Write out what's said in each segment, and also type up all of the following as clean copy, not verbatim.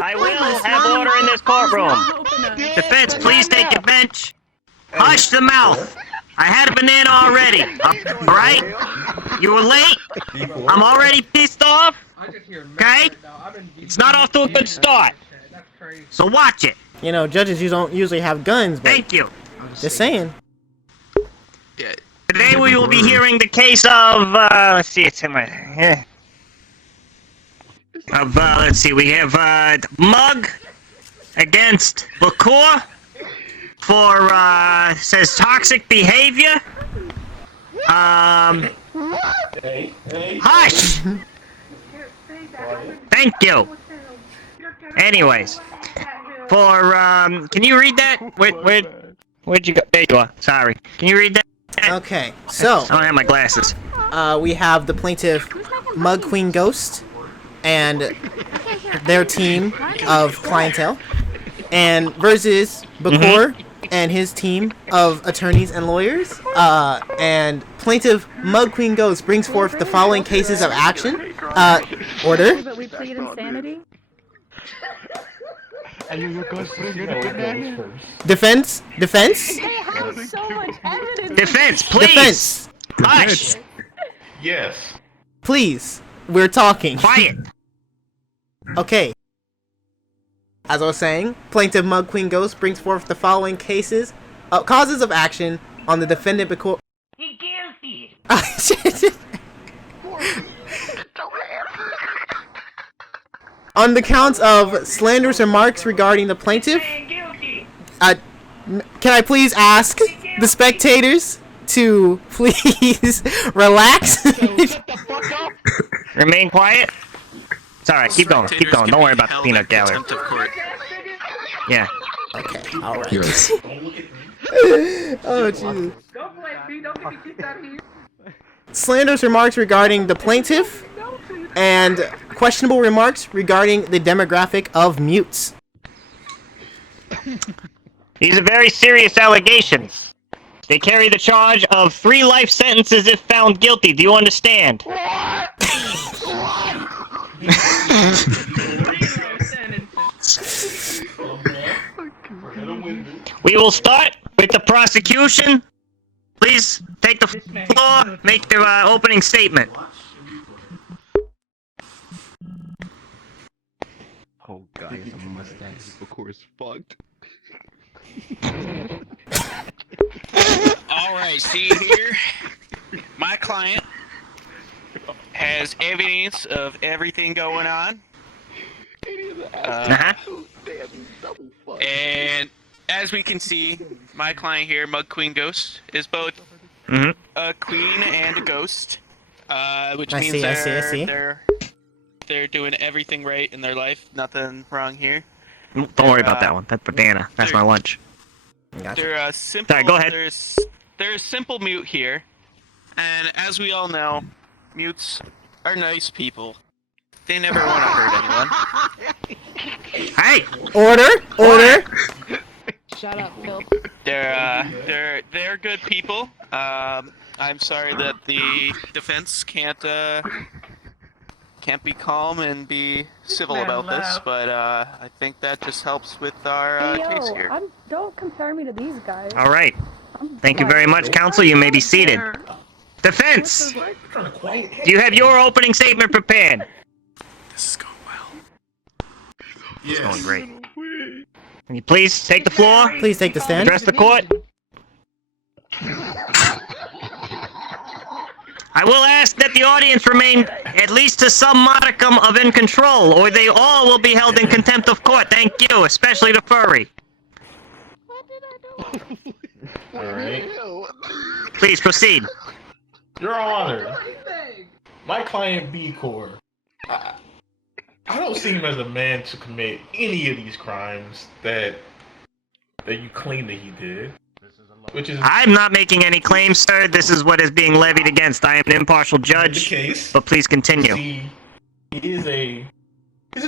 I will have order in this courtroom. Defense, please take your bench. Hush the mouth. I had a banana already. Alright? You were late. I'm already pissed off. Okay? It's not off to a good start. So watch it. You know, judges don't usually have guns, but... Thank you. Just saying. Today we will be hearing the case of, let's see, it's in my... let's see, we have, Mug against Bkoor for, says toxic behavior. Hush! Thank you. Anyways, for, can you read that? Where'd you go? There you are. Sorry. Can you read that? Okay, so... I don't have my glasses. We have the plaintiff, MugQueenGhost, and their team of clientele, and versus Bkoor and his team of attorneys and lawyers. And plaintiff MugQueenGhost brings forth the following cases of action. Order. But we plead insanity. Defense. They have so much evidence. Defense, please. Defense. Hush. Yes. Please. We're talking. Quiet. Okay. As I was saying, plaintiff MugQueenGhost brings forth the following cases, causes of action on the defendant Bkoor. He's guilty. On the counts of slanderous remarks regarding the plaintiff. Can I please ask the spectators to please relax? Remain quiet. It's alright, keep going, keep going. Don't worry about the peanut gallery. Yeah. Okay, alright. Yes. Oh, Jesus. Slanderous remarks regarding the plaintiff, and questionable remarks regarding the demographic of mutes. These are very serious allegations. They carry the charge of 3 life sentences if found guilty. Do you understand? We will start with the prosecution. Please take the floor, make the opening statement. Oh god, it's a mustache. Bkoor is fucked. Alright, see here. My client has evidence of everything going on. And as we can see, my client here, MugQueenGhost, is both a queen and a ghost. Which means they're doing everything right in their life. Nothing wrong here. Don't worry about that one. That's banana. That's my lunch. Gotcha. They're simple. Sorry, go ahead. They're a simple mute here, and as we all know, mutes are nice people. They never want to hurt anyone. Hey! Order! Shut up, Phil. They're good people. I'm sorry that the defense can't be calm and be civil about this, but I think that just helps with our case here. Don't compare me to these guys. All right. Thank you very much, counsel. You may be seated. Defense! Do you have your opening statement prepared? This is going well. It's going great. Can you please take the floor? Please take the stand. Address the court. I will ask that the audience remain at least to some modicum of in control, or they all will be held in contempt of court. Thank you, especially the furry. What did I do? Alright. Please proceed. Your Honor, my client Bkoor, I don't see him as a man to commit any of these crimes that you claim that he did. I'm not making any claims, sir. This is what is being levied against. I am an impartial judge, case, but please continue. He is an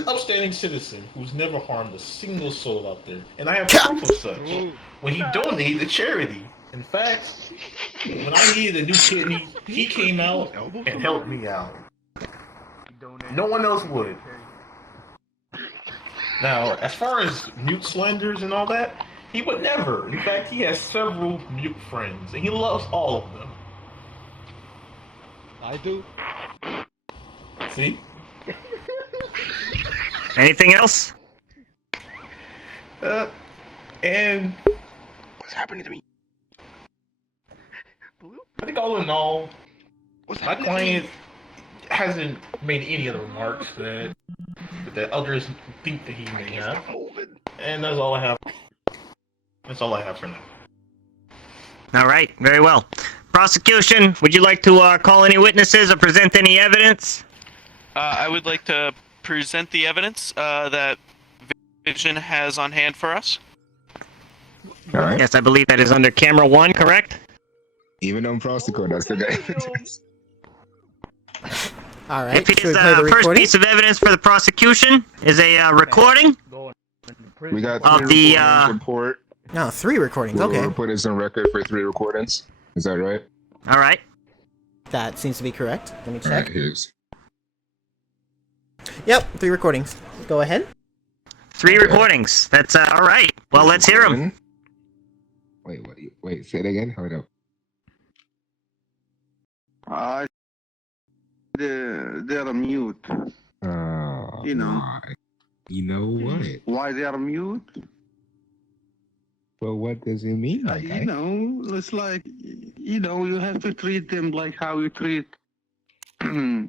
upstanding citizen who's never harmed a single soul out there, and I have proof of such. When he donated to charity, in fact, when I needed a new kidney, he came out and helped me out. No one else would. Now, as far as mute slanders and all that, he would never. In fact, he has several mute friends, and he loves all of them. I do. See? Anything else? And What's happening to me? I think all in all, my client hasn't made any of the remarks that others think that he may have. And that's all I have. That's all I have for now. All right, very well. Prosecution, would you like to call any witnesses or present any evidence? I would like to present the evidence that Vision has on hand for us. All right. Yes, I believe that is under camera 1, correct? Even on Prosecution, that's the guy. All right. If his Should we play the first recording? piece of evidence for the prosecution is a recording We got of three the recordings report. No, 3 recordings. We'll Okay, put this on record for 3 recordings. Is that right? all right. that seems to be correct. Let me All right, check. here's. Yep, 3 recordings. Go ahead. 3 recordings. That's all right. Well, let's hear them. Wait, wait, say it again. Hold up. They're mute. You know. why? You know what? Why they are mute? Well, what does it mean? Like, You know, it's like, you know, you have to treat them like how you treat, you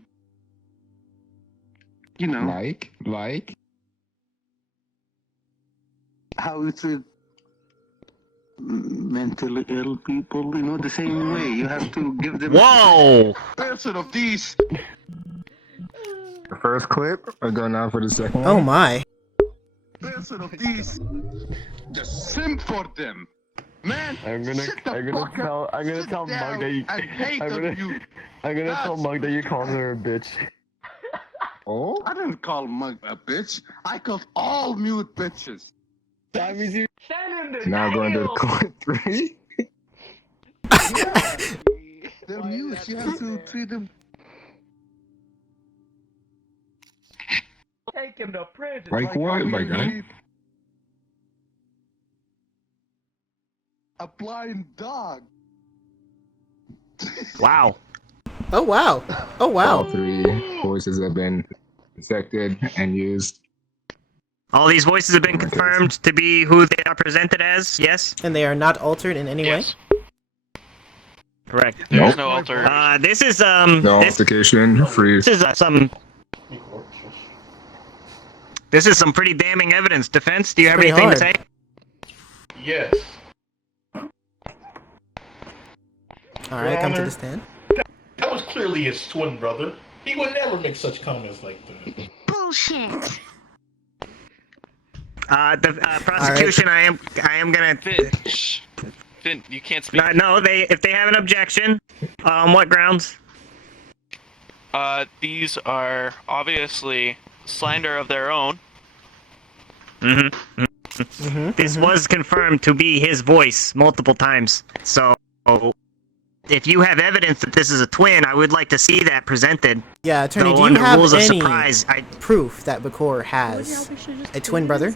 know, like. how you treat mentally ill people, you know, the same way. You have to give them Whoa! person of these. The first clip. We're going on for the second one. Oh my. Person of these. Just simp for them. Man, I'm gonna tell Mug that you. I hate I'm gonna- you. I'm gonna tell Mug that you called her a bitch. Oh. I didn't call Mug a bitch. I called all mute bitches. That means you. Now going to clip 3. They're mute. You have to treat them. Take him to prison. Like what, my guy? A blind dog. Wow. Oh wow. Oh All wow. 3 voices have been detected and used. All these voices have been confirmed to be who they are presented as. Yes. And they are not altered in any way. Yes. Correct. There's Nope. no alter. This is No this altercation. Free. is This is some pretty damning evidence. Defense, do you have Pretty anything hard. to say? Yes. All right, come to Honor. the stand. That was clearly his twin brother. He would never make such comments like that. Bullshit. The prosecution, I am gonna. Finn, you can't speak. No, if they have an objection, on what grounds? These are obviously slander of their own. This was confirmed to be his voice multiple times. So, if you have evidence that this is a twin, I would like to see that presented. Yeah, attorney, Though do you under have rules of any surprise, proof that Bkoor has a twin brother?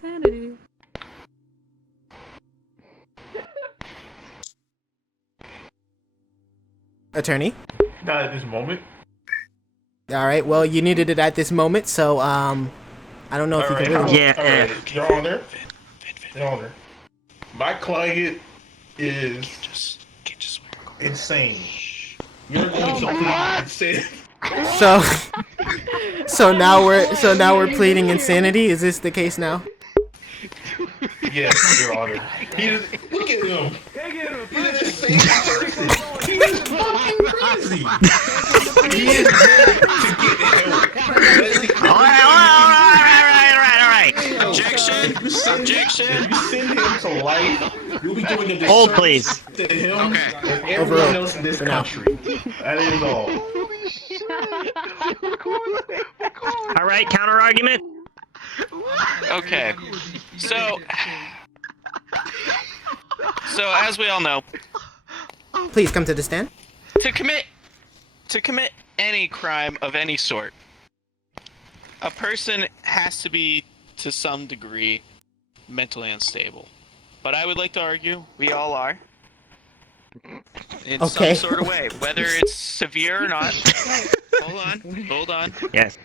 Attorney? Not at this moment. All right. Well, you needed it at this moment, so I don't know if you can really. Yeah, Alright, Your Honor. Your Honor. My client is insane. You're going to insane. So now we're pleading insanity. Is this the case now? Yes, Your Honor. Look at him. He's an insane person. He is fucking crazy. He is there to get help. That's the all right. Objection! If you send him to life, you'll be doing a Hold, disservice please. to him Okay. and everyone Overruled else in this for now. country. That is all. All right, counter argument. Okay. So as we all know, Please come to the stand. to commit any crime of any sort, a person has to be to some degree, mentally unstable. But I would like to argue we all are. In some sort of way, whether it's severe or not. Hold on. Yes.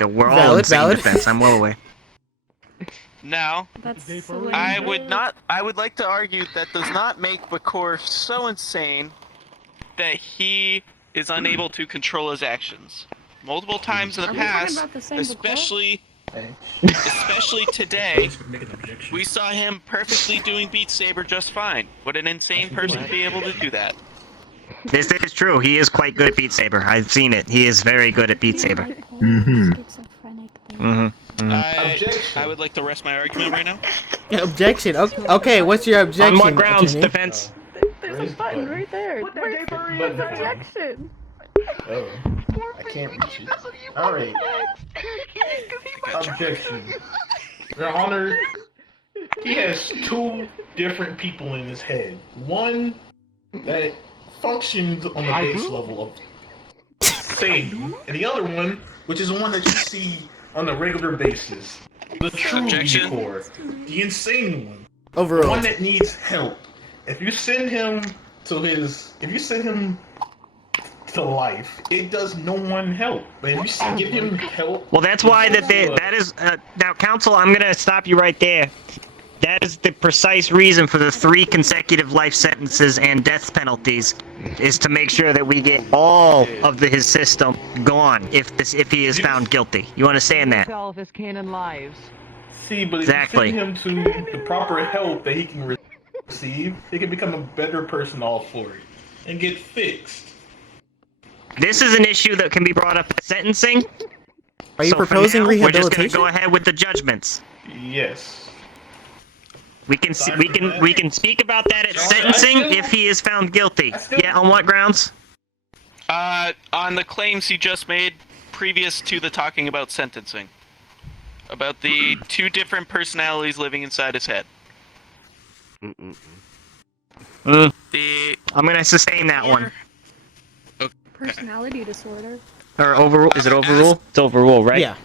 We're all in same defense. I'm well aware. Now, I would like to argue that does not make Bkoor so insane that he is unable to control his actions. Multiple times in the past, especially today, we saw him perfectly doing Beat Saber just fine. Would an insane person be able to do that? This is true. He is quite good at Beat Saber. I've seen it. He is very good at Beat Saber. I would like to rest my argument right now. Yeah, objection. Okay, what's your objection? On what grounds, defense? There's a button right there. Where's the objection? Oh, I can't reach it. Alright. Objection. Your Honor, he has two different people in his head. One that functions on the base level of sane, and the other one, which is the one that you see on a regular basis. The true Bkoor. The insane one. Overall. The one that needs help. If you send him to life, it does no one help. But if you give him help... Well, that's why that is... now, Counsel, I'm gonna stop you right there. That is the precise reason for the 3 consecutive life sentences and death penalties, is to make sure that we get all of his system gone if he is found guilty. You understand that? His canon lives. See, but if you send him to the proper help that he can receive, he can become a better person all for it and get fixed. This is an issue that can be brought up at sentencing. Are you proposing rehabilitation? We're just gonna go ahead with the judgments. Yes. We can speak about that at sentencing if he is found guilty. Yeah, on what grounds? On the claims he just made previous to the talking about sentencing. About the 2 different personalities living inside his head. I'm gonna sustain that one. Okay. Personality disorder. Or overrule? Is it overrule? It's overrule, right? Yeah.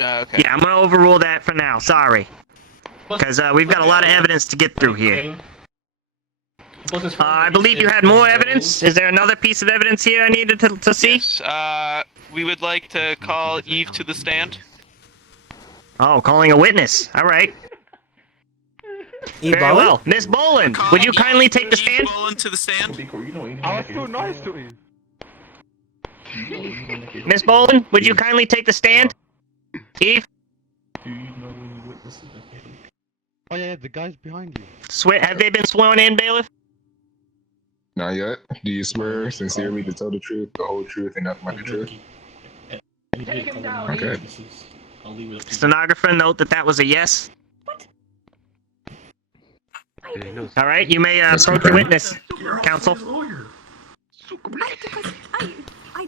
Okay. Yeah, I'm gonna overrule that for now. Sorry. Because we've got a lot of evidence to get through here. I believe you had more evidence. Is there another piece of evidence here I needed to see? Yes. We would like to call Eve to the stand. Oh, calling a witness. All right. Very well. Miss Boland, would you kindly take the stand? Boland to the stand. I was so nice to him. Miss Boland, would you kindly take the stand? Eve? Oh yeah, the guy's behind you. Have they been sworn in, bailiff? Not yet. Do you swear sincerely to tell the truth, the whole truth, and nothing but the truth? Okay. Stenographer, note that was a yes. All right, you may approach the witness, counsel.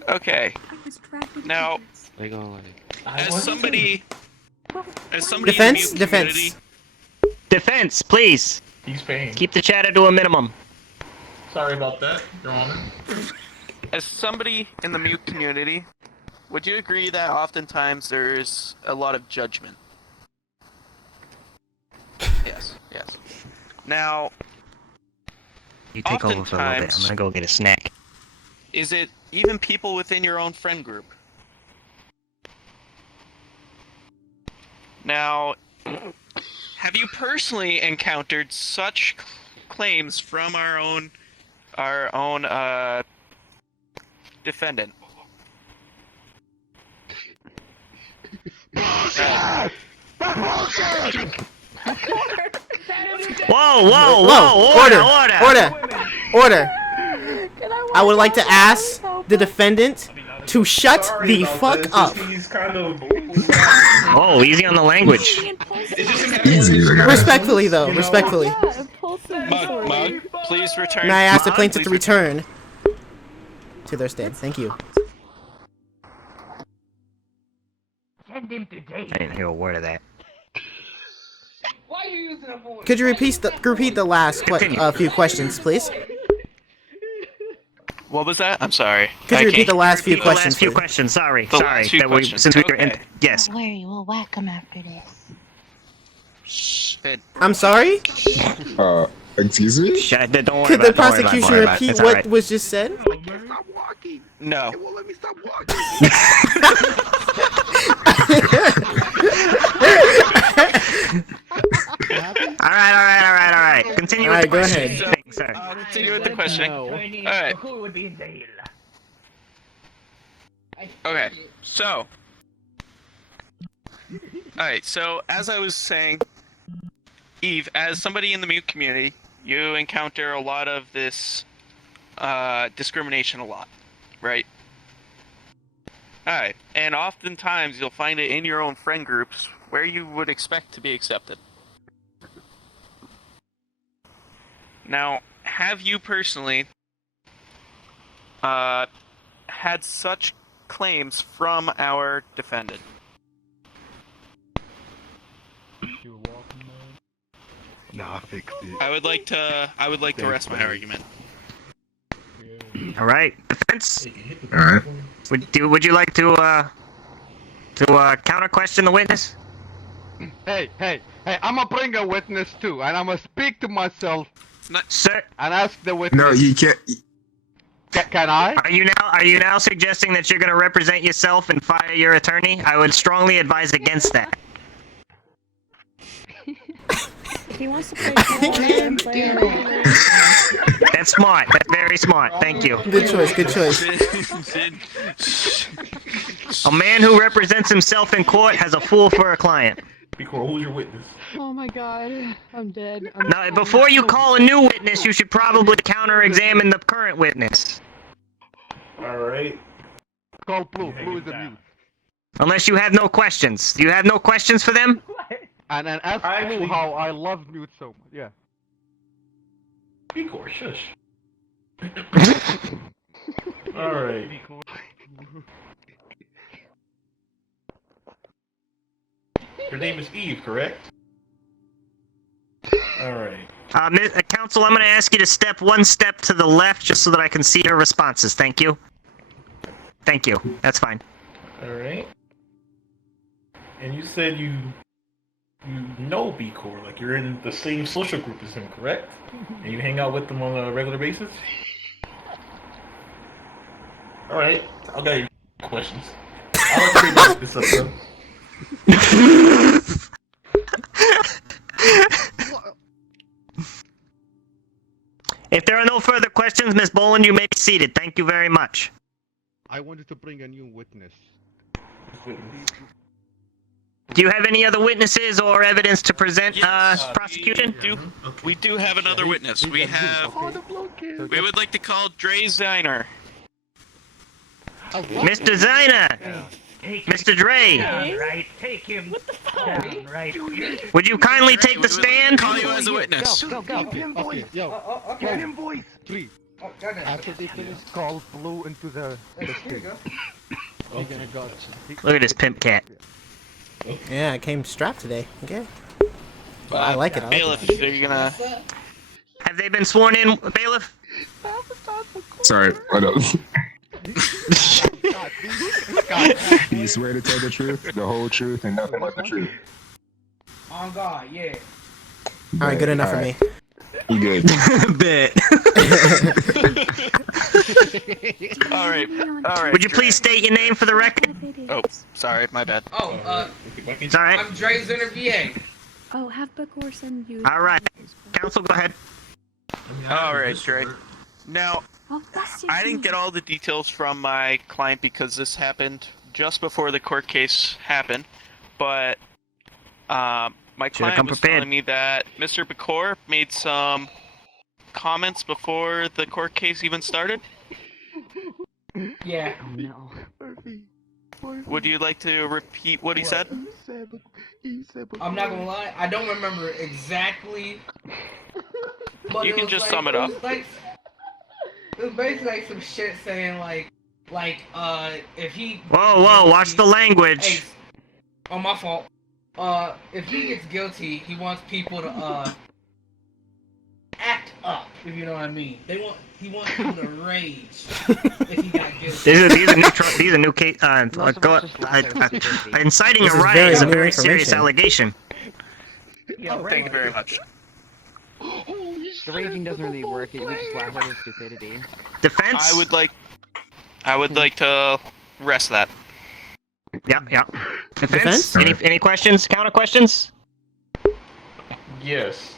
Okay. Now, as somebody Defense, in the community, Defense, please. He's paying. Keep the chatter to a minimum. Sorry about that, Your Honor. as somebody in the mute community, would you agree that oftentimes there's a lot of judgment? Yes. Now, you take over for a little bit. I'm gonna go get a snack. Is it even people within your own friend group? Now, have you personally encountered such claims from our own defendant? Whoa! Order! I would like to ask the defendant to shut the fuck up. Oh, easy on the language. Respectfully, though. Respectfully. Mug, please return. May I ask the plaintiff to return to their stand? Thank you. I didn't hear a word of that. Could you repeat the last few questions, please? What was that? I'm sorry. Could you repeat the last few questions? Last few please? questions. Sorry. The Sorry. last few that we, questions. since we were Okay. yes. Don't worry, we'll whack him after this. Shh. I'm sorry? Excuse me? Don't worry Could the about it, don't worry about it, prosecution don't worry about it. repeat It's what alright. was just said? No. Alright. Continue with Alright, the go question. ahead. So, Sir. I'll continue with the questioning. Alright. Okay, so. Alright, so as I was saying, Eve, as somebody in the mute community, you encounter a lot of this discrimination a lot, right? Alright, and oftentimes you'll find it in your own friend groups where you would expect to be accepted. Now, have you personally had such claims from our defendant? Nah, I fixed it. I would like to rest my argument. Alright. Defense? Alright. Would you like to counter question the witness? Hey, I'm gonna bring a witness too, and I'm gonna speak to myself Sir, and ask the witness. No, you can't. Can I? are you now suggesting that you're going to represent yourself and fire your attorney? I would strongly advise against that. If he wants to play Camelot, play it. That's smart. That's very smart. Thank you. Good choice, good choice. A man who represents himself in court has a fool for a client. Bkoor, who's your witness? Oh my god, I'm dead. Now, before you call a new witness, you should probably counter-examine the current witness. Alright. Call Blue. Blue is the mute. Unless you have no questions. Do you have no questions for them? And then ask Blue how I love mute so much. Yeah. Bkoor, shush. Alright. Your name is Eve, correct? Alright. Counsel, I'm going to ask you to step one step to the left just so that I can see your responses. Thank you. Thank you. That's fine. Alright. And you said you know Bkoor, like you're in the same social group as him, correct? And you hang out with him on a regular basis? Alright, I'll get your questions. I'll let you back this up, though. If there are no further questions, Miss Boland, you may be seated. Thank you very much. I wanted to bring a new witness. Do you have any other witnesses or evidence to present, prosecution? We do have another witness. We would like to call Dre Ziner. Mr. Ziner! Mr. Dre! Right, take him down, right. Would you kindly take the stand? Call you as a witness. Go. Give him voice. Give him voice. Three. After they finish, call Blue into the thing. Look at this pimp cat. Yeah, it came strapped today. Okay. I like it. I like Bailiff, it. are you gonna... Have they been sworn in, bailiff? Sorry, hold up. Do you swear to tell the truth, the whole truth, and nothing but the truth? On God, yeah. All right, good enough for me. You good? Bet. Alright. Would you please state your name for the record? Oh, sorry, my bad. Oh, It's alright. I'm Dre Ziner VA. Oh, have Bkoor send you. Alright. Counsel, go ahead. Alright, Dre. Now, Oh, that's I didn't get all the details from my client because this happened just before the court case happened, but my client was telling me that Mr. Bkoor made some comments before the court case even started. Yeah. No. Would you like to repeat what he said? I'm not gonna lie, I don't remember exactly. But You it can was just like, sum it up. It was basically like some shit saying if he. Whoa, watch the language. Hey, oh, my fault. If he gets guilty, he wants people to act up. if you know what I mean. He wants people to rage if he got guilty. These are new case. Inciting a riot is a very serious allegation. Oh, thank you very much. The raging doesn't really work. We just laugh at his stupidity. Defense. I would like to rest that. Yeah. Defense. Any questions? Counter questions? Yes.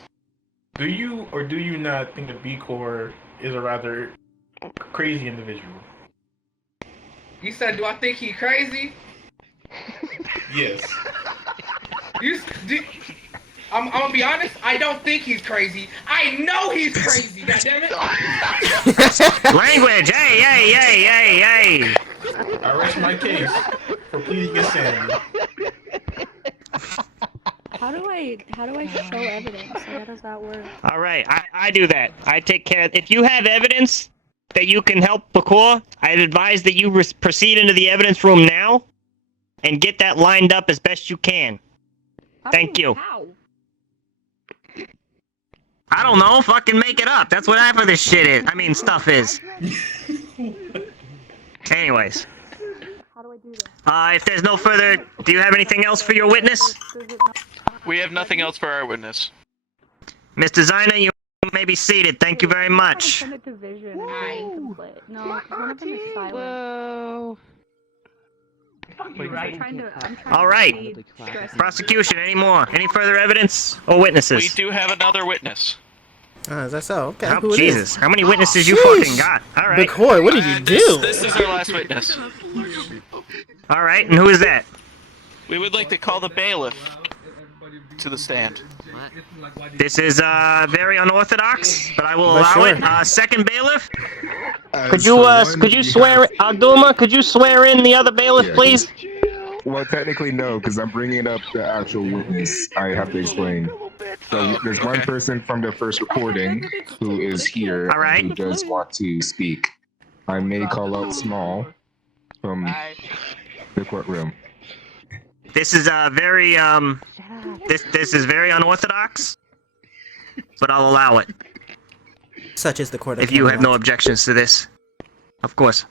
Do you or do you not think that Bkoor is a rather crazy individual? You said, do I think he crazy? Yes. I'm gonna be honest, I don't think he's crazy. I know he's crazy, goddammit! Language! Hey! I rest my case for pleading insanity. How do I show evidence? Like, how does that work? Alright, I do that. I take care. If you have evidence that you can help Bkoor, I'd advise that you proceed into the evidence room now and get that lined up as best you can. Thank you. How? I don't know, fucking make it up. That's what half of this shit is. I mean, stuff is. Anyways. How do I do this? If there's no further... Do you have anything else for your witness? We have nothing else for our witness. Ms. Designer, you may be seated. Thank you very much. Send it to Vision and split. No, one of them is silent. I'm trying to All right. Prosecution, any more? Any further evidence or witnesses? We do have another witness. Is that so? Okay, Oh, who it Jesus. is? How many witnesses you fucking got? All right. Bkoor, what did you do? This is our last witness. All right, and who is that? We would like to call the bailiff to the stand. This is very unorthodox, but I will allow it. Second bailiff? Could you swear, Alduma, could you swear in the other bailiff, please? Well, technically no, because I'm bringing up the actual witness. I have to explain. So there's one person from the first recording who is here who does want to speak. I may call out Small from the courtroom. This is very this is very unorthodox, but I'll allow it. Such is the court of If you have Camelot. no objections to this, of course.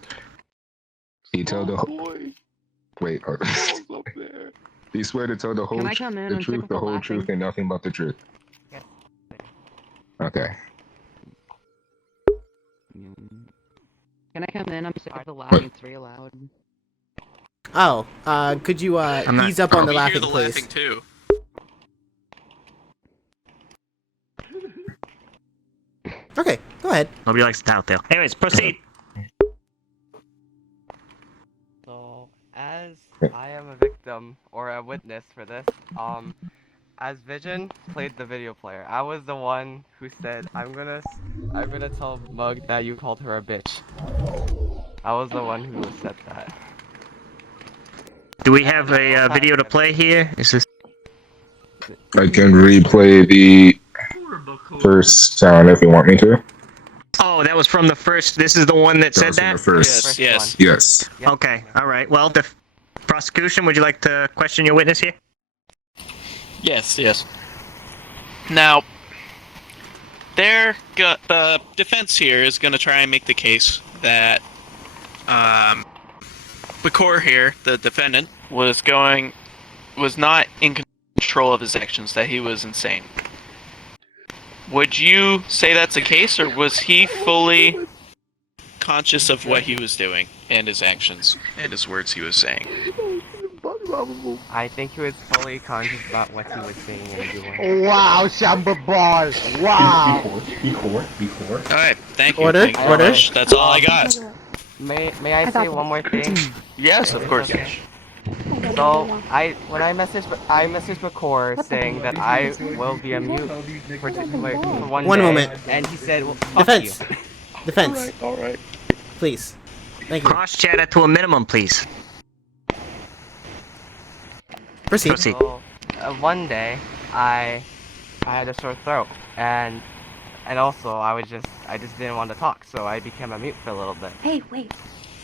You tell the wait. You swear to tell the whole the truth, the whole truth, and nothing but the truth. Okay. Can I come in? I'm sick of the laughing. It's very loud. Oh, could you ease up on the laughing, the please? laughing too. Okay, go ahead. Nobody likes the tattletale. Anyways, proceed. So, as I am a victim or a witness for this, as Vision played the video player, I was the one who said, I'm gonna tell Mug that you called her a bitch. I was the one who said that. Do we have a video to play here? Is this? I can replay the first sound if you want me to. Oh, that was from the first. This is the one that said that. First. Yes. Yes. Okay. All right. Well, the prosecution, would you like to question your witness here? Yes. Now, the defense here is going to try and make the case that Bkoor here, the defendant, was not in control of his actions, that he was insane. Would you say that's the case, or was he fully conscious of what he was doing and his actions and his words he was saying? I think he was fully conscious about what he was saying and doing. Wow, Shamba Boy! Wow! Bkoor. Alright, thank you. Order, Thank you very order. much. That's all I got. May I say one more thing? Yes, of course. So when I messaged Bkoor saying that I will be a mute for one One day, moment. and he said, well, fuck Defense. you. Defense. Alright. Please. Thank you. Cross chat it to a minimum, please. Proceed. So, one day I had a sore throat, and also I just didn't want to talk, so I became a mute for a little bit. Hey, wait.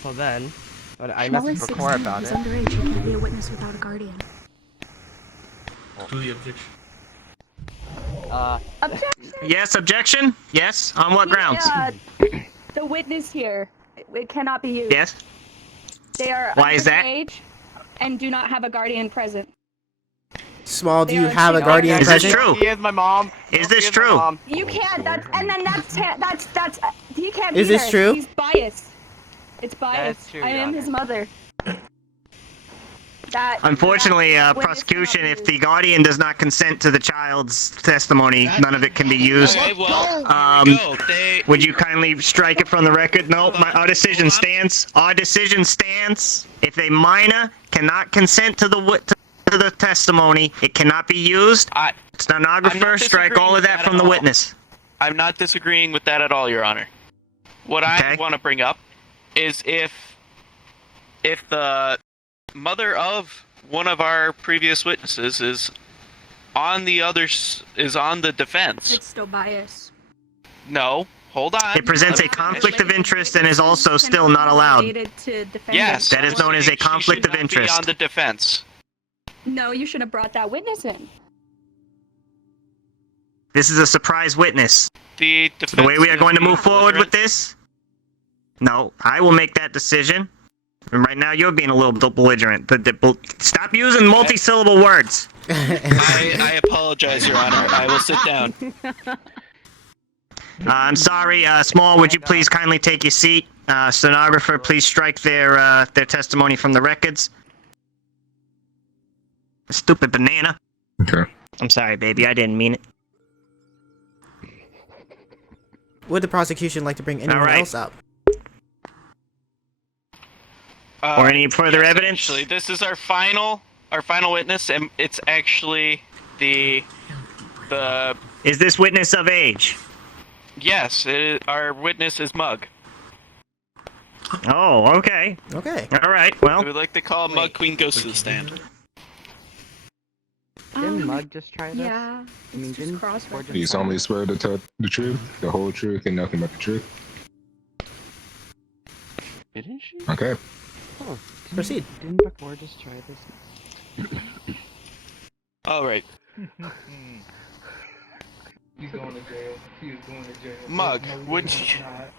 So then, when I messaged Bkoor about He's it. underage. He can't be a witness without a guardian. To the objection. Objection! Yes, objection? Yes. On what grounds? The witness here, it cannot be used. Yes. They are Why is that? underage and do not have a guardian present. Small, do you have a guardian Is this present? true? He is my mom. Is this true? You can't. That's he can't. Is be this there. true? He's biased. It's biased. That's true, I Your am Honor. his mother. Unfortunately, prosecution, if the guardian does not consent to the child's testimony, none of it can be used. Okay, well, here we go. Would you kindly strike it from the record? No, our decision stands. Our decision stands. If a minor cannot consent to the testimony, it cannot be used. Stenographer, strike all of that from the witness. I'm not disagreeing with that at all, Your Honor. What I want to bring up is if the mother of one of our previous witnesses is on the defense. It's still biased. No, hold on. It presents a conflict of interest and is also still not allowed. Yes, that is known as a conflict of Be interest. on the defense. No, you should have brought that witness in. This is a surprise witness. The way we are going to move forward with this? No, I will make that decision. And right now, you're being a little belligerent. Stop using multi-syllable words. I apologize, Your Honor. I will sit down. I'm sorry, Small. Would you please kindly take your seat? Stenographer, please strike their testimony from the records. Stupid banana. Okay. I'm sorry, baby. I didn't mean it. Would the prosecution like to bring anyone else up? Or any further evidence? Actually, this is our final witness, and it's actually the. Is this witness of age? Yes, our witness is Mug. Oh, okay. Okay. All right. Well. We would like to call MugQueenGhost to the stand. Didn't Mug just try this? Yeah. I mean, didn't Bkoor just Please try only this? swear to tell the truth, the whole truth, and nothing but the truth. Didn't she? Okay. Oh, Proceed. Didn't Bkoor just try this? All right. He's going to jail. He's going to jail. Mug,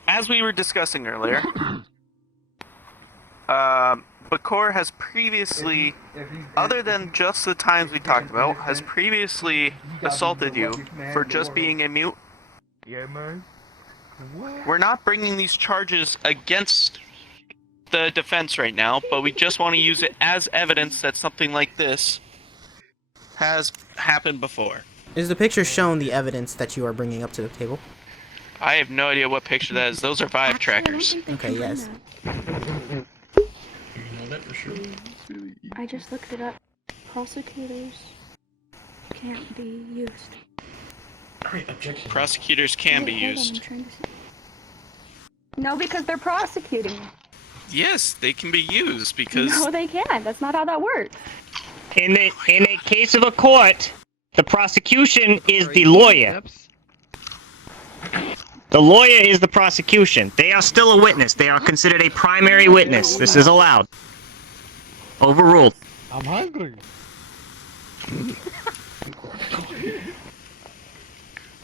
as we were discussing earlier, Bkoor has previously, other than just the times we talked about, has previously assaulted you for just being a mute. Yeah, man. We're not bringing these charges against the defense right now, but we just want to use it as evidence that something like this has happened before. Is the picture shown the evidence that you are bringing up to the table? I have no idea what picture that is. Those are Vive trackers. Okay, yes. I just looked it up. Prosecutors can't be used. Prosecutors can be used. No, because they're prosecuting. Yes, they can be used because No, they can't. That's not how that works. In a case of a court, the prosecution is the lawyer. The lawyer is the prosecution. They are still a witness. They are considered a primary witness. This is allowed. Overruled. I'm hungry.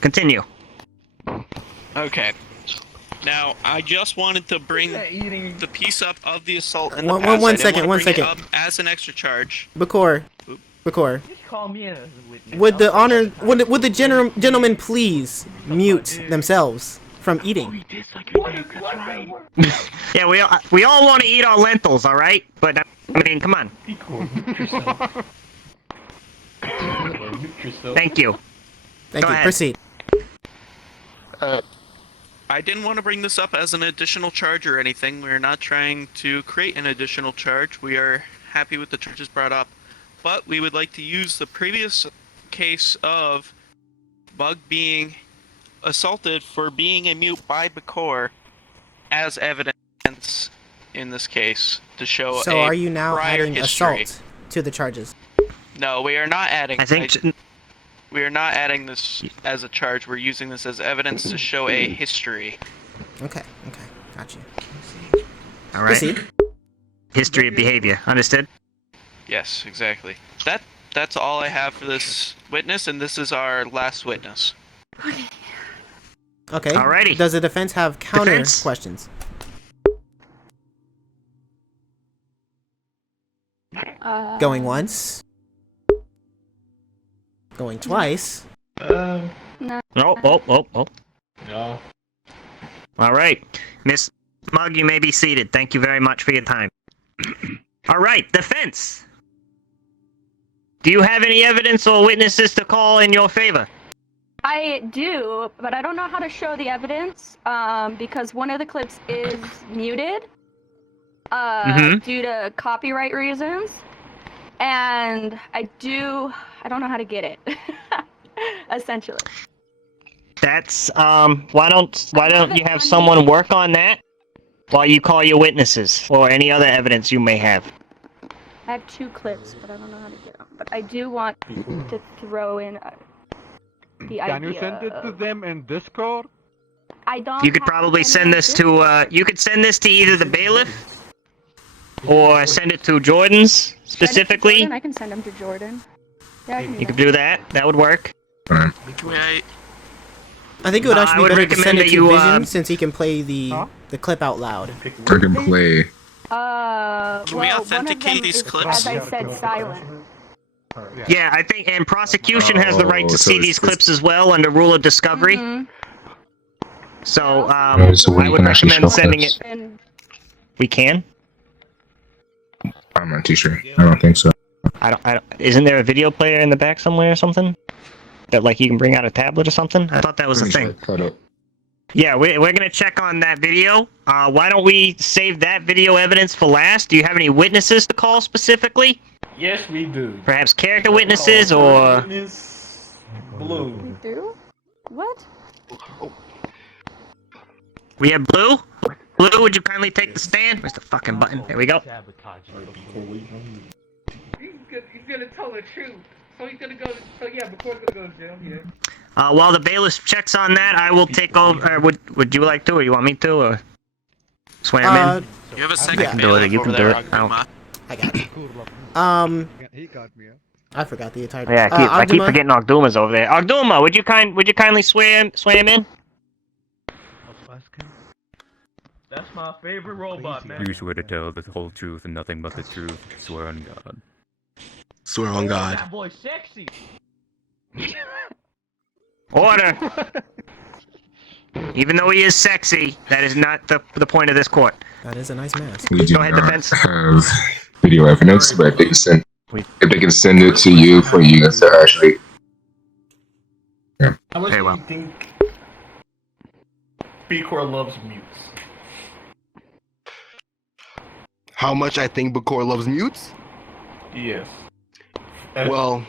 Continue. Okay. Now, I just wanted to bring the piece up of the assault and the One past. I didn't second, want to one bring it second. up as an extra charge. Bkoor. Oop. Bkoor. Call me as a witness. Would the gentleman please mute themselves from eating? Yeah, we all want to eat our lentils, all right? But I mean, come on. Thank you. Thank Go you. ahead. Proceed. I didn't want to bring this up as an additional charge or anything. We're not trying to create an additional charge. We are happy with the charges brought up. But we would like to use the previous case of Mug being assaulted for being a mute by Bkoor as evidence in this case to show So a are you now prior adding history. assault to the charges? No, we are not adding. I think. We are not adding this as a charge. We're using this as evidence to show a history. Okay, got you. All right. Proceed. History of behavior. Understood? Yes, exactly. That that's all I have for this witness, and this is our last witness. Okay. Alrighty. Does the defense have counter Defense? questions? Going once. Going twice. No. Oh. No. All right. Miss Mug, you may be seated. Thank you very much for your time. All right, defense. Do you have any evidence or witnesses to call in your favor? I do, but I don't know how to show the evidence because one of the clips is muted due to copyright reasons, and I don't know how to get it. Essentially. That's why don't you have someone work on that while you call your witnesses or any other evidence you may have? I have 2 clips, but I don't know how to get them. But I do want to throw in the idea. Can you send it to them in Discord? I don't. You could probably send this to you could send this to either the bailiff or send it to Jordan's specifically. I can send them to Jordan. Yeah, I can do You could do that. That would work. Wait. I think it would actually I be would better to send recommend it that to you, Vision since he can play the clip out loud. I can play. Can we authenticate these clips? As I said, silent. Yeah, I think, and prosecution has the right to so see it's these just- clips as well under rule of discovery. So, So we I would can actually recommend show sending clips. it. We can. I'm not too sure. I don't think so. I don't. Isn't there a video player in the back somewhere or something? That like you can bring out a tablet or something? I thought that was a thing. Cut up. Yeah, we're gonna check on that video. Why don't we save that video evidence for last? Do you have any witnesses to call specifically? Yes, we do. Perhaps character witnesses or... Witness Blue. We do? What? We have Blue? Blue, would you kindly take the stand? Where's the fucking button? There we go. He's gonna tell the truth. So he's gonna go. So yeah, Bkoor's gonna go to jail. Yeah. While the bailiff checks on that, I will take over. Would you like to, or you want me to, or swear him in? You have a second Yeah. bailiff You over can do there, it. I don't- Aguma. I got it. He got me. I forgot the entire. Yeah, I keep Aguma? forgetting Ogduma's over there. Ogduma, would you kindly swear him in? That's my favorite robot, man. You swear to tell the whole truth and nothing but the truth. Swear on God. Swear on God. That boy's sexy. Order. Even though he is sexy, that is not the point of this court. That is a nice mask. We do Go ahead, not defense. have video evidence, but if they can send it to you for you guys to actually. Yeah. How much Very well. do you think Bkoor loves mutes? How much I think Bkoor loves mutes? Yes. Well,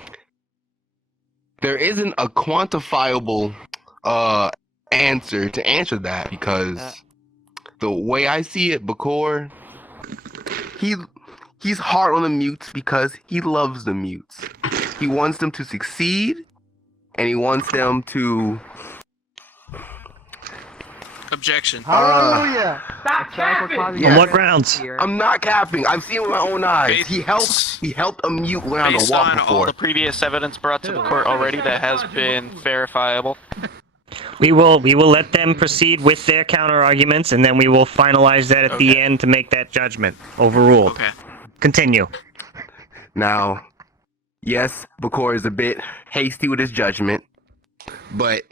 there isn't a quantifiable answer to answer that because the way I see it, Bkoor, he's hard on the mutes because he loves the mutes. He wants them to succeed, and he wants them to. Objection. Hallelujah! Stop capping. On what grounds? I'm not capping. I've seen it with my own eyes. He helped a mute learn how Based to walk on all before. the previous evidence brought to the court already that has been verifiable. We will let them proceed with their counter arguments, and then we will finalize that at the end to make that judgment. Overruled. Okay. Continue. Now, yes, Bkoor is a bit hasty with his judgment, but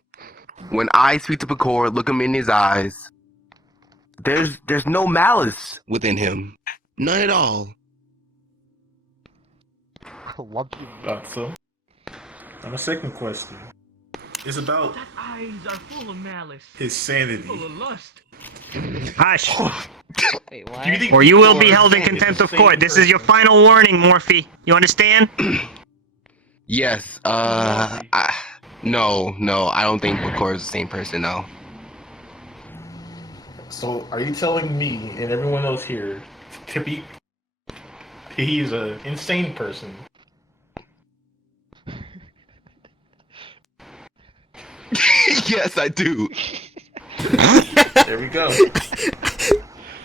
when I speak to Bkoor, look him in his eyes, there's no malice within him. None at all. Thought so. Now my second question is about Eyes are full of malice. his sanity. Full of lust. Hush. Wait, Do you think Or you will be Bkoor held in is contempt the of same court. This is your person? final warning, Morphe. You understand? Yes, no, I don't think Bkoor is the same person, no. So are you telling me and everyone else here to be he's an insane person? Yes, I do. There we go.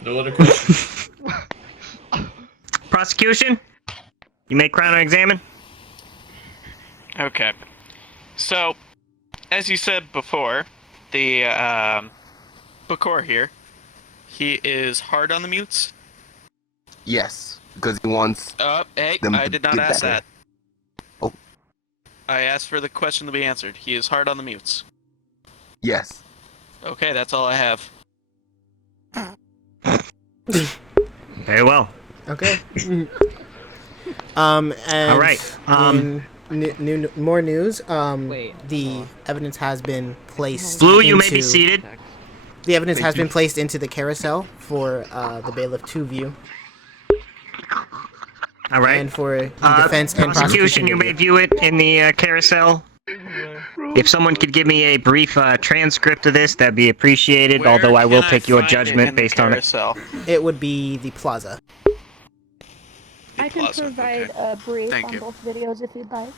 No other questions. Prosecution? You may crown and examine? Okay. So, as you said before, the Bkoor here, he is hard on the mutes. Yes, because he wants. Hey, them I to did not get ask better. that. Oh. I asked for the question to be answered. He is hard on the mutes. Yes. Okay, that's all I have. Very well. Okay. And all right. in more news. The evidence has been placed. Blue, you may be seated. The evidence has been placed into the carousel for the bailiff to view. All right. And for the defense and prosecution, you may view it in the carousel. If someone could give me a brief transcript of this, that'd be appreciated. Although I will take your judgment based on it. It would be the plaza. I can provide a brief on both videos if you'd like.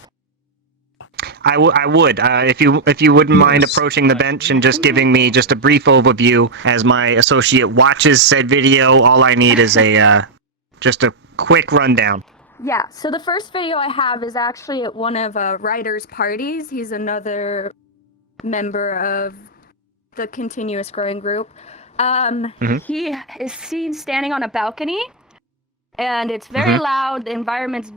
I would. If you wouldn't mind approaching the bench and just giving me just a brief overview as my associate watches said video. All I need is a just a quick rundown. Yeah, so the first video I have is actually at one of Ryder's parties. He's another member of the continuous growing group. He is seen standing on a balcony, and it's very loud. The environment's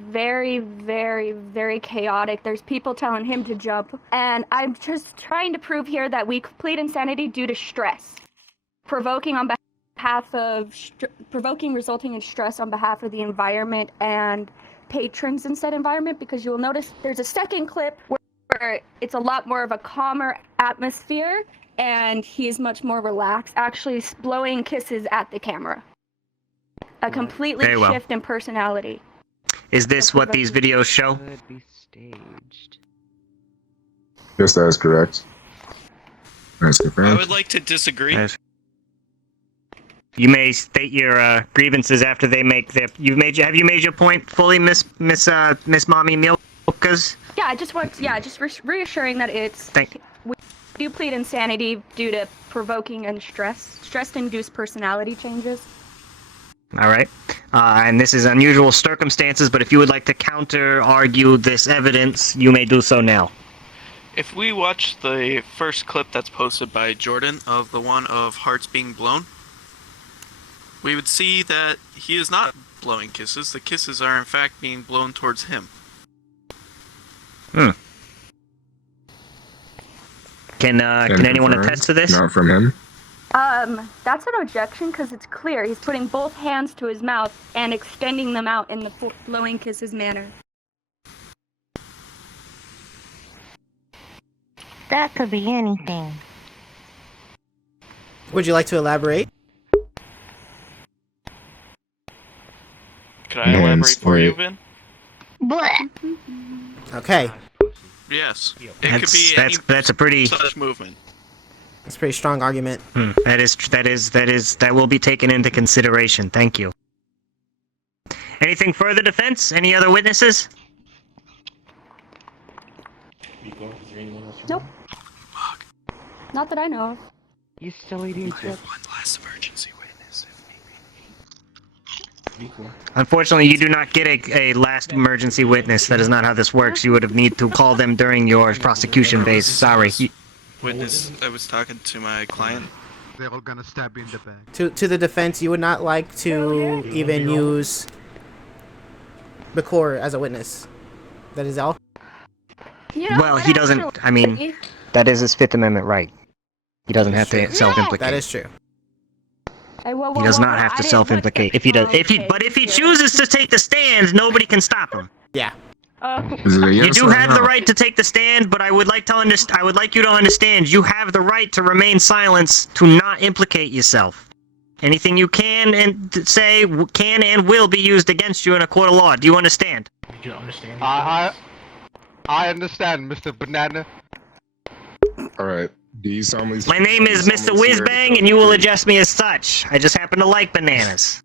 very, very, very chaotic. There's people telling him to jump, and I'm just trying to prove here that we plead insanity due to stress, provoking resulting in stress on behalf of the environment and patrons in said environment, because you will notice there's a second clip where it's a lot more of a calmer atmosphere and he's much more relaxed, actually blowing kisses at the camera. A completely shift in personality. Is this what these videos show? Yes, that is correct. That's confirmed. I would like to disagree. You may state your grievances after they make their. Have you made your point fully, Miss Mommy Milkas? Yeah, just reassuring that we do plead insanity due to provoking and stress-induced personality changes. All right, and this is unusual circumstances. But if you would like to counter-argue this evidence, you may do so now. If we watch the first clip that's posted by Jordan of the one of hearts being blown, we would see that he is not blowing kisses. The kisses are in fact being blown towards him. Can anyone attest to this? Not from him. That's an objection because it's clear. He's putting both hands to his mouth and extending them out in the blowing kisses manner. That could be anything. Would you like to elaborate? Could I elaborate for you, Vin? Okay. Yes. It could be that's a pretty such movement. That's a pretty strong argument. That will be taken into consideration. Thank you. Anything further, defense? Any other witnesses? Nope. Not that I know of. You still eating chips? One last emergency witness, if maybe. Unfortunately, you do not get a last emergency witness. That is not how this works. You would have need to call them during your prosecution phase. Sorry. Witness, I was talking to my client. They're all gonna stab you in the back. To the defense, you would not like to even use Bkoor as a witness. That is all? Well, he doesn't. I mean, that is his Fifth Amendment right. He doesn't have to self-implicate. That is true. He does not have to self-implicate. If he chooses to take the stand, nobody can stop him. Yeah. You do have the right to take the stand, but I would like you to understand you have the right to remain silent, to not implicate yourself. Anything you can and say can and will be used against you in a court of law. Do you understand? You understand? I understand, Mr. Banana. All right. Do you solemnly? My name is Mr. Whizbang, and you will address me as such. I just happen to like bananas.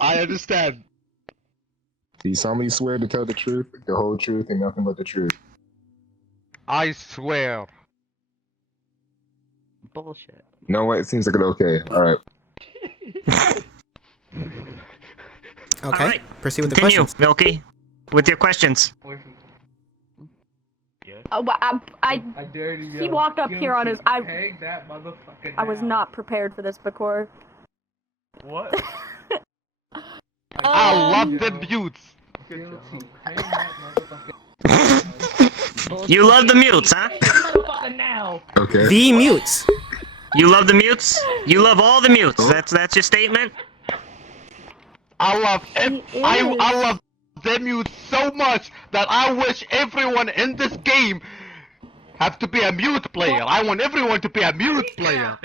I understand. Do you solemnly swear to tell the truth, the whole truth, and nothing but the truth? I swear. Bullshit. You know what? It seems like it's okay. All right. Okay. All right. Proceed with the Continue, questions. Milky, with your questions. I dare you. he walked up here on his. Hang that motherfucker I was down. not prepared for this, Bkoor. What? I love the mutes. You love the mutes, huh? Okay. The mutes. You love the mutes? You love all the mutes. That's your statement? I love the mute so much that I wish everyone in this game have to be a mute player. I want everyone to be a mute player.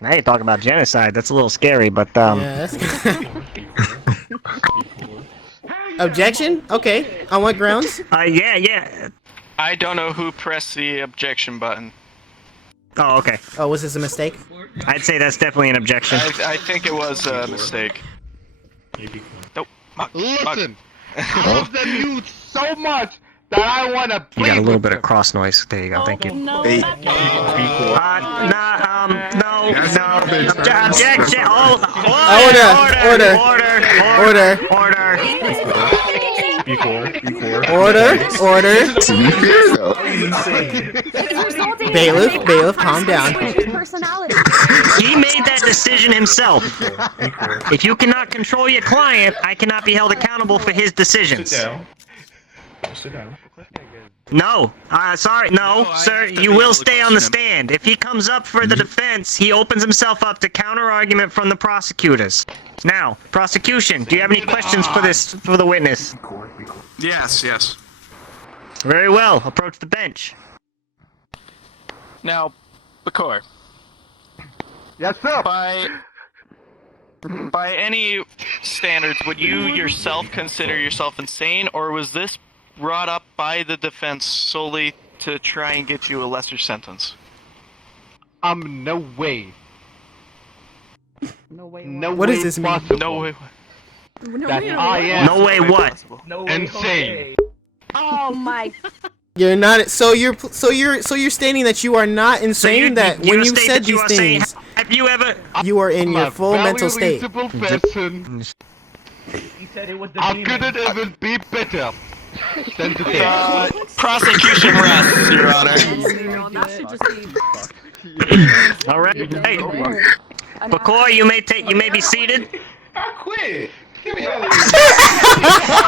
Now you're talking about genocide. That's a little scary, but Yeah, that's Objection? Okay. On what grounds? yeah. I don't know who pressed the objection button. Oh, okay. Oh, was this a mistake? I'd say that's definitely an objection. I think it was a mistake. Nope. Listen, I love the mute so much that I want to. You got a little bit of cross noise. There you go. Thank you. No, Objection. Order. To be fair, though. Bailiff, calm down. He made that decision himself. If you cannot control your client, I cannot be held accountable for his decisions. Sit down. No, sorry, no, sir, you will stay on the stand. If he comes up for the defense, he opens himself up to counter-argument from the prosecutors. Now, prosecution, do you have any questions for the witness? Yes. Very well, approach the bench. Now, Bkoor. Yes, sir. By any standards, would you yourself consider yourself insane, or was this brought up by the defense solely to try and get you a lesser sentence? No way. No way. What does this mean? No way. That I am. No way what? Insane. Oh my. You're not. So you're stating that you are not insane. That when you said these things, have you ever? You are in your full mental state. Person. How could it even be better than today? Prosecution rests, Your Honor. All right. Hey, Bkoor, you may be seated. I quit. Get me out of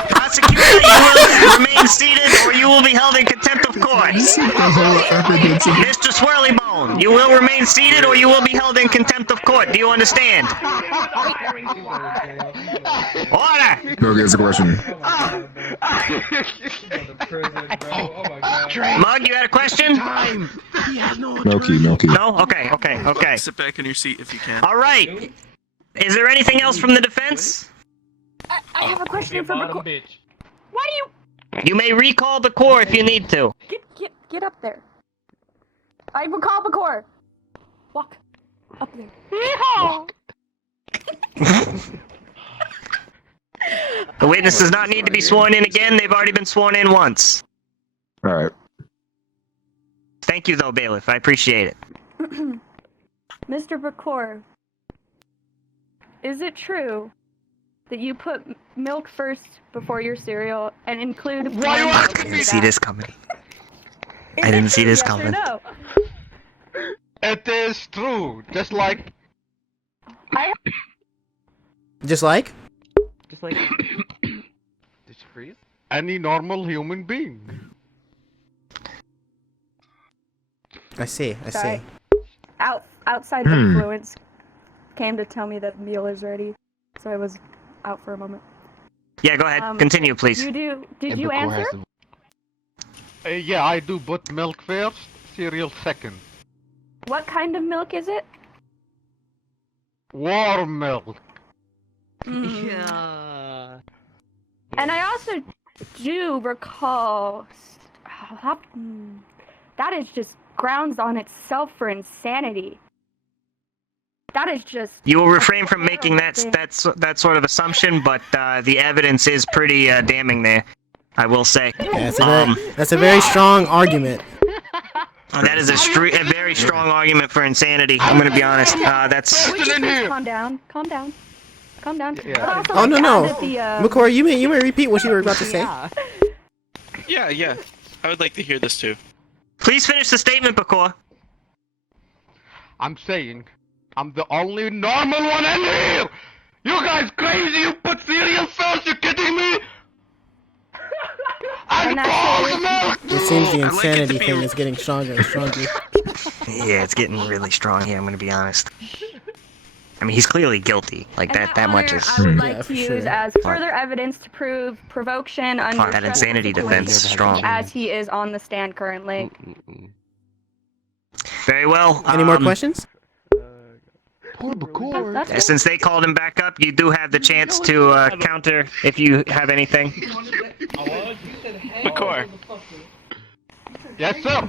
Prosecutor, you will remain seated, or you will be held in contempt of court. Mr. Swirlybone, you will remain seated, or you will be held in contempt of court. Do you understand? Order! No, there's a question. Mug, you had a question? No key. No? Okay. Sit back in your seat if you can. All right. Is there anything else from the defense? I have a question for Bkoor. Why do you? You may recall Bkoor if you need to. Get up there. I recall Bkoor. Walk up there. The witness does not need to be sworn in again. They've already been sworn in once. All right. Thank you, though, bailiff. I appreciate it. Mr. Bkoor, is it true that you put milk first before your cereal and include? I didn't see this coming. I didn't see this coming. No? It is true, just like. Just like? Did you freeze? Any normal human being. I see. Sorry. Outside the influence came to tell me that the meal is ready, so I was out for a moment. Yeah, go ahead. Continue, please. Did you answer? Yeah, I do, but milk first, cereal second. What kind of milk is it? Warm milk. Yeah. And I also do recall that is just grounds on itself for insanity. That is just. You will refrain from making that sort of assumption, but the evidence is pretty damning there. I will say. Yeah, that's a very strong argument. That is a very strong argument for insanity. I'm gonna be honest. That's. Calm down. Yeah. Oh no. Bkoor, you may repeat what you were about to say. Yeah. I would like to hear this too. Please finish the statement, Bkoor. I'm saying, I'm the only normal one in here! You guys crazy? You put cereal first? You kidding me? I'm Cosmo! It seems the insanity thing is getting stronger and stronger. Yeah, it's getting really strong here, I'm gonna be honest. I mean, he's clearly guilty. Like, that much is... I would like to use as further evidence to prove provocation under That insanity defense is strong. as he is on the stand currently. Very well. Any more questions? Since they called him back up, you do have the chance to counter if you have anything. Bkoor. Yes, sir.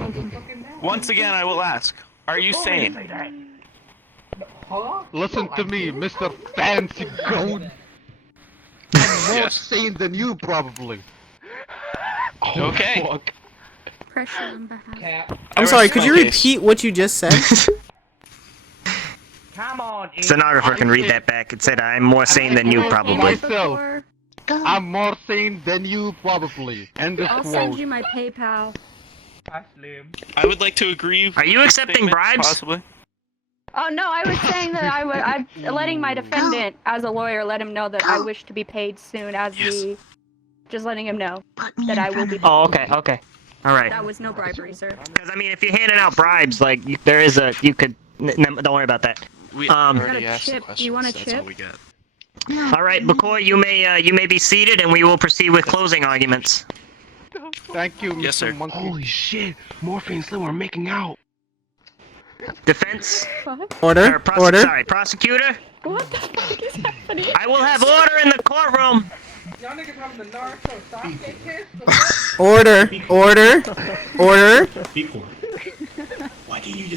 Once again, I will ask: are you sane? Listen to me, Mr. Fancy Goat. I'm more sane than you, probably. Okay. Fuck. Pressure on behalf. I'm sorry, could you repeat what you just said? Stenographer can read that back. It said, I'm more sane than you, probably. Myself. I'm more sane than you, probably. End of I'll quote. send you my PayPal. I would like to agree. Are you accepting bribes? Possibly. Oh no, I was saying that I'm letting my defendant, as a lawyer, let him know that I wish to be paid soon as the... Just letting him know that I will be paid. Oh, okay. Alright. That was no bribery, sir. Because, I mean, if you're handing out bribes, like, there is a... You could... don't worry about that. We already asked the questions. You want a chip? That's all we got. Alright, Bkoor, you may be seated, and we will proceed with closing arguments. Thank you, Yes, sir. Mr. Monkey. Holy shit! Morphe and Slim are making out. Defense? Order. Sorry, prosecutor? What the fuck is happening? I will have order in the courtroom! Y'all niggas having the Naruto Sasuke kiss? Order.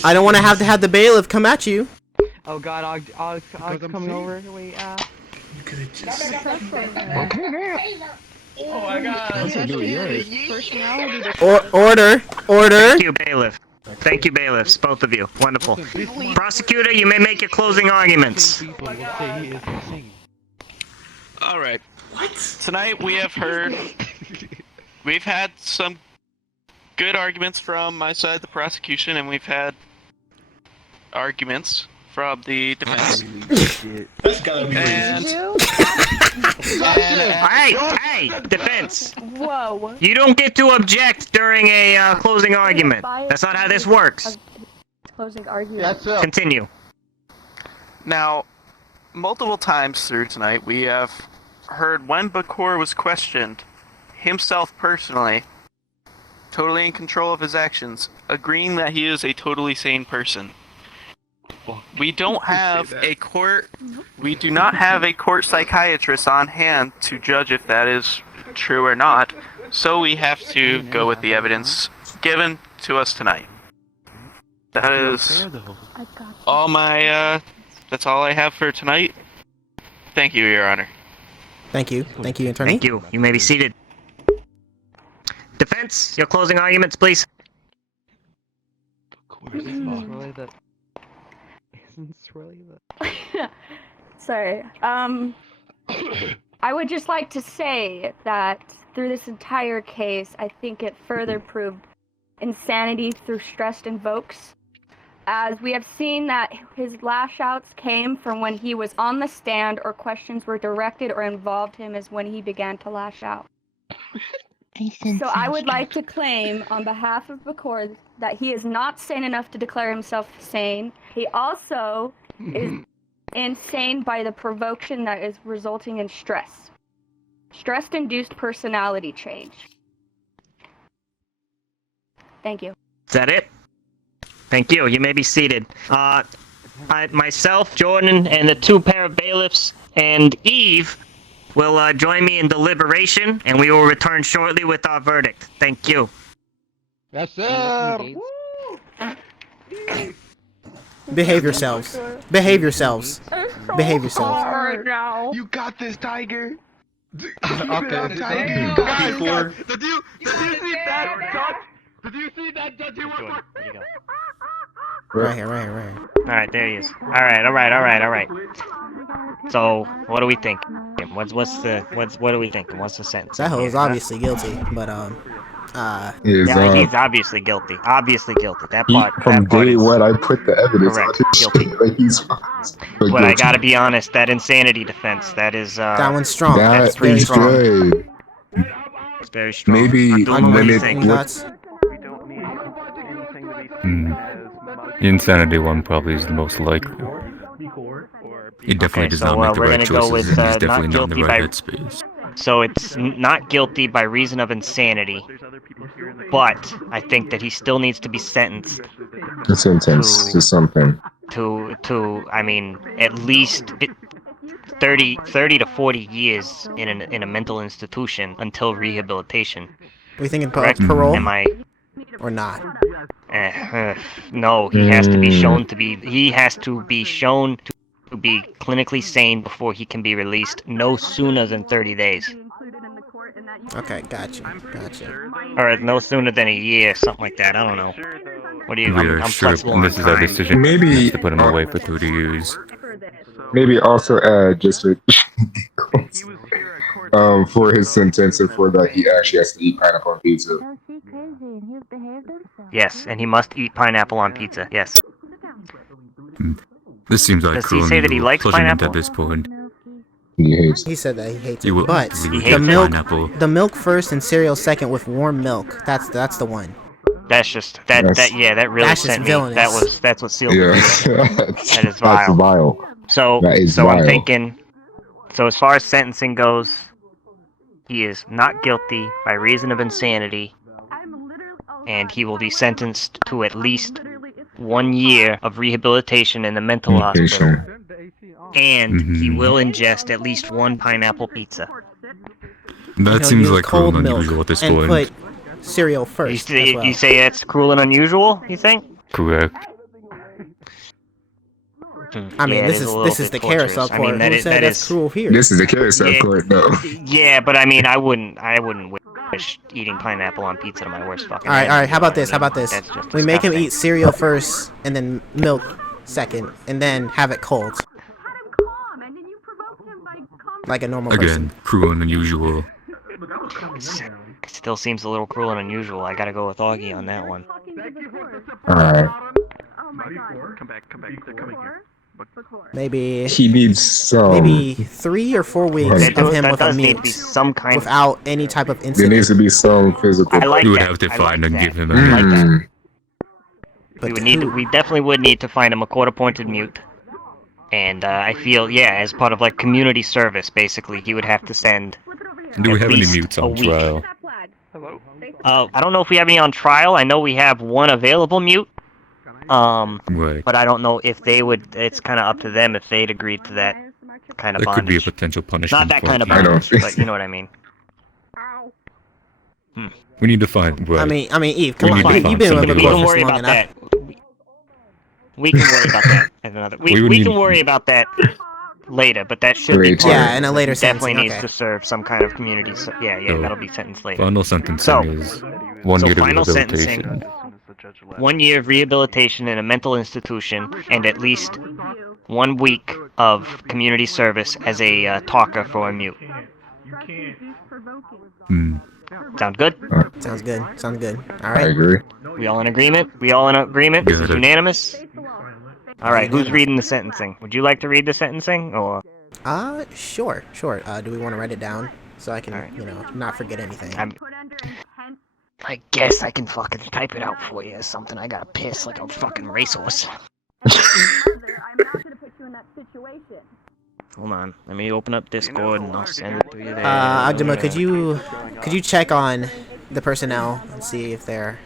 I don't want to have the bailiff come at you. Oh god, Og's coming over. Wait, You could have just said Oh my god. Order. Thank you, bailiff. Thank you, bailiffs, both of you. Wonderful. Prosecutor, you may make your closing arguments. Alright. What? Tonight we have heard... We've had some good arguments from my side, the prosecution, and we've had arguments from the defense. That's gotta be Hey, defense! Whoa. You don't get to object during a closing argument. That's not how this works. Closing argument. Yes, sir. Continue. Now, multiple times through tonight, we have heard when Bkoor was questioned, himself personally, totally in control of his actions, agreeing that he is a totally sane person. We don't have a court... We do not have a court psychiatrist on hand to judge if that is true or not, so we have to go with the evidence given to us tonight. That is all my, that's all I have for tonight. Thank you, Your Honor. Thank you, attorney. Thank you. You may be seated. Defense, your closing arguments, please. Sorry. I would just like to say that through this entire case, I think it further proved insanity through stress invokes. As we have seen that his lash outs came from when he was on the stand or questions were directed or involved him is when he began to lash out. So I would like to claim on behalf of Bkoor that he is not sane enough to declare himself sane. He also is insane by the provocation that is resulting in stress. Stress-induced personality change. Thank you. Is that it? Thank you. You may be seated. Myself, Jordan, and the two pair of bailiffs, and Eve will join me in deliberation, and we will return shortly with our verdict. Thank you. Yes, sir. Behave yourselves. Behave yourselves. Behave yourselves. Right now. You got this, Tiger. Okay. Guys, did you see that, Judge? Did you see that, Judge? Right here. Alright, there he is. Alright. So, what do we think? What are we thinking? What's the sentence? That hoe is obviously guilty, but Yeah, he's obviously guilty. Obviously guilty. That part. From that part day is one, I put the evidence on correct. his Guilty. shit. Like he's But I gotta be honest. That insanity defense. That is. That one's strong. That's pretty strong. good. It's very strong. Maybe limit thoughts? The insanity one probably is the most likely. He definitely does not make the right choices, and he's definitely not in the right headspace. So it's not guilty by reason of insanity, but I think that he still needs to be sentenced. Sentence to something. To I mean, at least 30 to 40 years in a mental institution until rehabilitation. Are we thinking parole? Am I? Or not? No, he has to be shown to be. He has to be shown to be clinically sane before he can be released. No sooner than 30 days. Okay, gotcha. Or no sooner than a year, something like that. I don't know. What do you? I'm Sure, flexible and on this is our time. decision. Maybe to put him away for 30 years. Maybe also add just a for his sentence and for that he actually has to eat pineapple on pizza. Yes, and he must eat pineapple on pizza. Yes. This seems like Does he cruel say that he likes pineapple? at this point. He said that he hates it. But the milk first and cereal second with warm milk. That's the one. That's just that really that's sent me. villainous. That's what sealed Yeah. the deal. That is vile. That's vile. So vile. I'm thinking. So as far as sentencing goes, he is not guilty by reason of insanity, and he will be sentenced to at least 1 year of rehabilitation in the mental hospital. And he will ingest at least one pineapple pizza. That seems like cruel and unusual at this and point. Put cereal first. You say that's cruel and unusual, you think? Correct. I mean, this is the Carousel court. Who said that's cruel here? This is the Carousel court, no. Yeah, but I mean, I wouldn't wish eating pineapple on pizza to my worst fucking. All right. How about this? That's just We make him disgusting. eat cereal first, and then milk second, and then have it cold. Like a normal person. Again, cruel and unusual. It still seems a little cruel and unusual. I gotta go with Augie on that one. Alright. Maybe he needs some. Maybe 3 or 4 weeks of him with a mute, without any type of incident. There needs to be some physical. You would have to find and give him a We definitely would need to find him a court-appointed mute. And I feel, as part of like community service, basically, he would have to send. Do we have any mutes on trial? I don't know if we have any on trial. I know we have one available mute. Right. But I don't know if they would. It's kind of up to them if they'd agreed to that kind of That bondage. could be a potential punishment. Not that kind of for him. bondage, but you know what I mean. We need to find. Right. I mean, Eve, come on, you've been with We can Bkoor worry long about enough. that. We can worry about that at another. We can worry about that later, but that should be part in a later definitely sentencing, needs okay. to serve some kind of community. That'll be sentenced later. Final sentencing is 1 year of final rehabilitation. sentencing, 1 year of rehabilitation in a mental institution, and at least 1 week of community service as a talker for a mute. Sound good? Sounds good. All I right. agree. We all in agreement? This is Good. unanimous? Alright, who's reading the sentencing? Would you like to read the sentencing, or...? Sure. Do we want to write it down so I can, not forget anything? I guess I can fucking type it out for you or something. I gotta piss like a fucking racehorse. Hold on, let me open up Discord and I'll send it to you there. Agdema, could you check on the personnel and see if they're...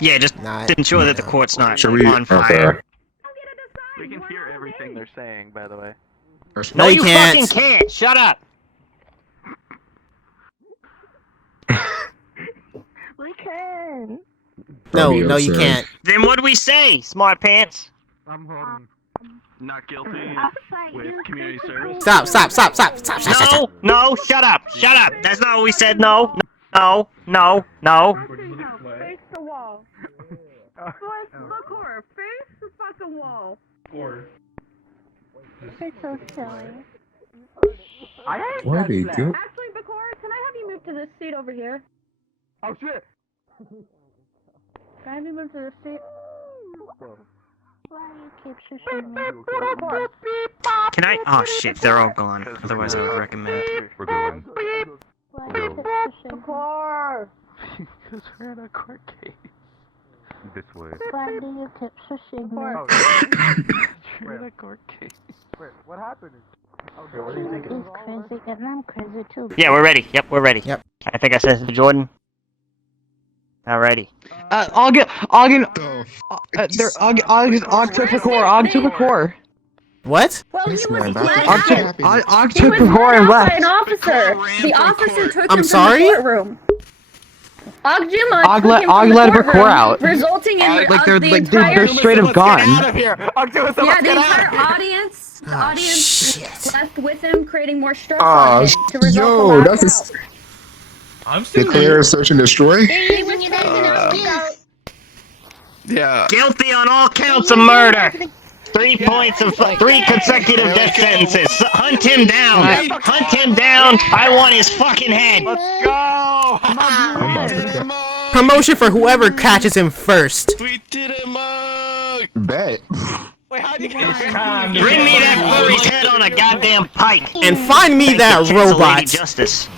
Yeah, just ensure that the court's not on fire. Okay. We can hear everything they're saying, by the way. No, you can't. Fucking can't! Shut up! We can. No, you can't. Then what do we say, smart pants? I'm holding. Not guilty with community service. Stop. No, shut up! That's not what we said, no! No! Face the wall. Bkoor, face the fucking wall. You're so silly. What are they doing? Actually, Bkoor, can I have you move to this seat over here? Oh shit! Can I be moved to the seat? Can I? Oh shit, they're all gone. Otherwise, I would recommend. We're going. Bkoor! Because we're in a court case. This way. Why do you keep shushing me? We're in a court case. Wait, what happened? He's crazy and I'm crazy too. Yeah, we're ready. Yep, we're ready. Yep. I think I said it to Jordan. Alrighty. Og to Bkoor. What? Well, he was Og to Bkoor and by left. an officer. The officer took I'm him sorry? from the courtroom. Og Og let Bkoor out. Resulting in the entire... they're straight up gone. Yeah, the entire audience, left with him, creating more stress on him to result Yo, the that's last out. I'm still declare, search, and destroy. He was taken out. Yeah. Guilty on all counts of murder. 3 points of 3 consecutive death sentences. Hunt him down. Hunt him down. I want his fucking head. Let's go! Promotion for whoever catches him first. We did it, Mug! Bet. Wait, how do you Bring me that furry's head on a goddamn pike. And find me Thanks that to Cancel Lady robot. Justice.